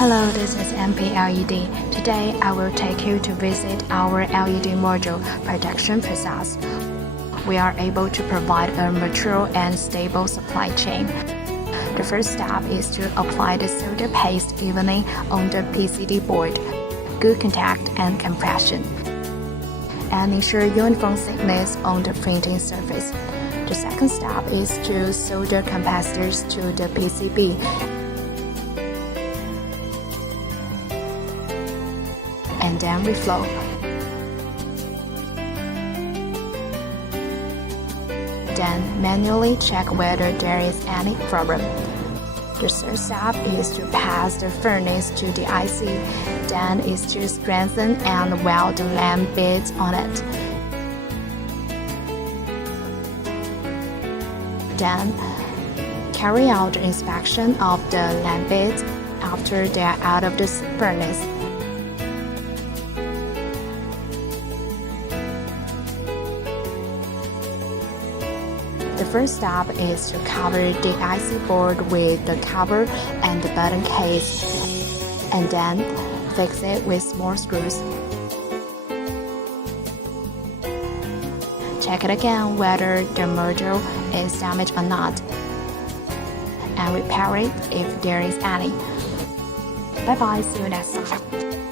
Hello, this is MPLED. Today I will take you to visit our LED module production process. We are able to provide a mature and stable supply chain. The first step is to apply the solder paste evenly on the PCB board, good contact and compression, and ensure uniform thickness on the printing surface. The second step is to solder capacitors to the PCB and then reflow. Then manually check whether there is any problem. The third step is to pass the furnace to the IC, then is to strengthen and weld the lamp bits on it. Then carry out the inspection of the lamp bits after they are out of the furnace. The first step is to cover the IC board with the cover and the button case, and then fix it with small screws. Check it again whether the module is damaged or not, and repair it if there is any. Bye bye, see you next time.